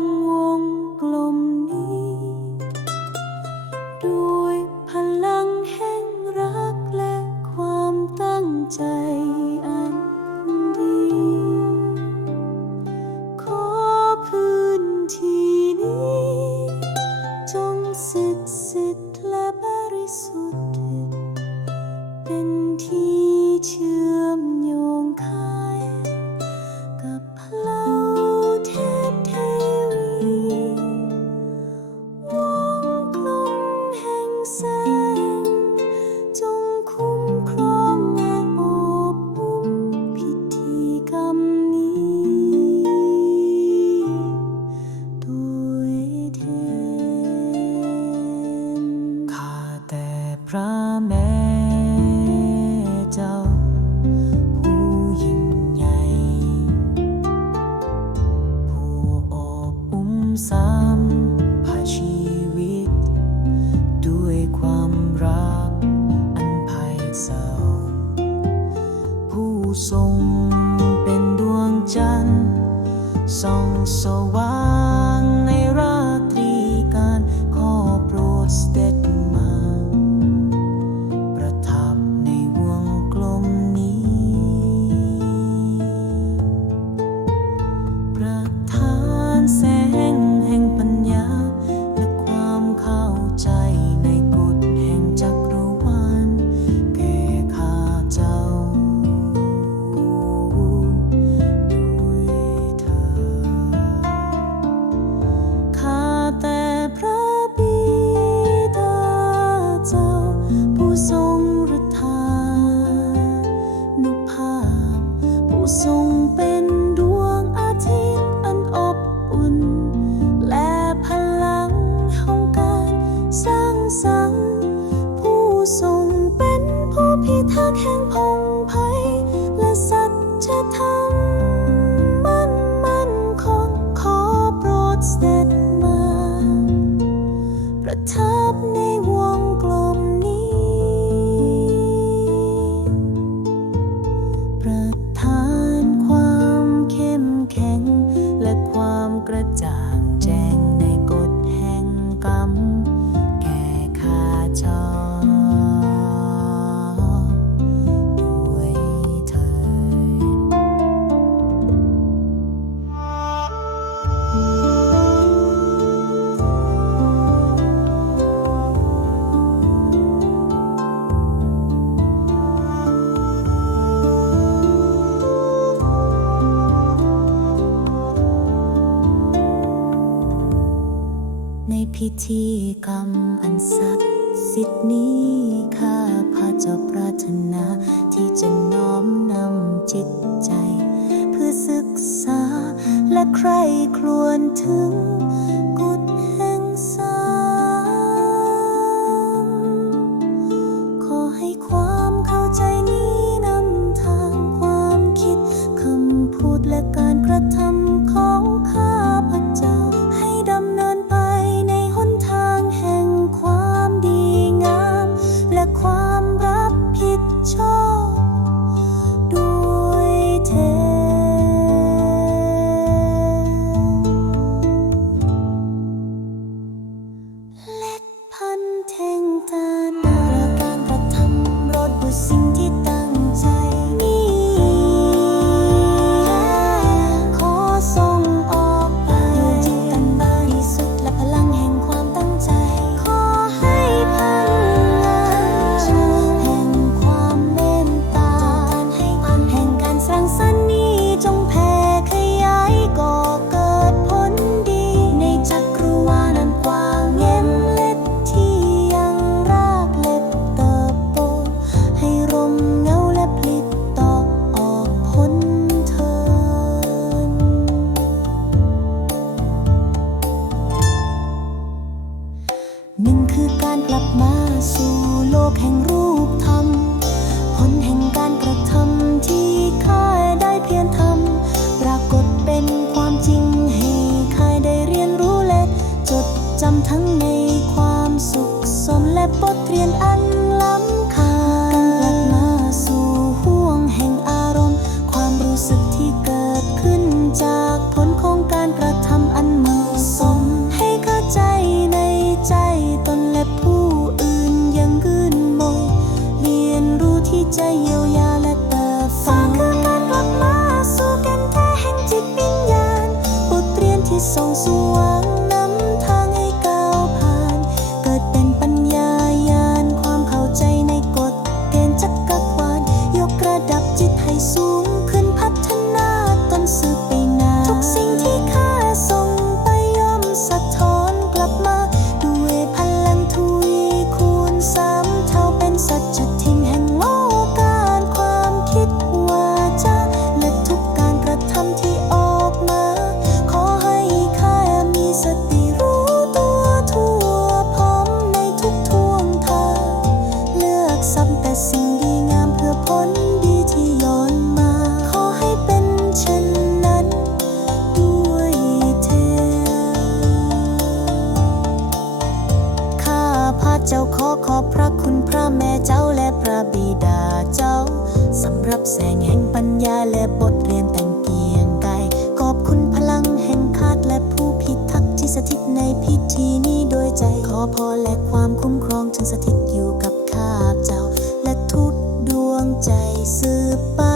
ngôn lung พาชีวิต ด้วยความรัก อันไพศร้ผู้ทรงเป็นดวงจันทร์ส่องสว่าง ทรงเป็นดวงอาทิตย์อันอบอุ่น และพลังของการสร้างสรรค์ผู้ทรงเป็นผู้พิทักษ์แห่งพงไพและสัจธรรม ที่คำอันศักดิ์สิทธิ์นี้ข้าพระเจ้าปรารถนาที่จะน้อมนำจิตใจ เพื่อศึกษาและใครครวญถึง 在优雅。 จ้าขอขอบพระคุณพระแม่เจ้าและพระบิดาเจ้าสำหรับแสงแห่งปัญญาและบทเรียนแต่งเกียงกาขอบคุณพลังแห่งคาดและผู้พิทักษ์ที่สถิตในพิธีนี้โดยใจขอพอและความคุ้มครองจงสถิตอยู่กับข้าเจ้า และทุกดวงใจสืบไป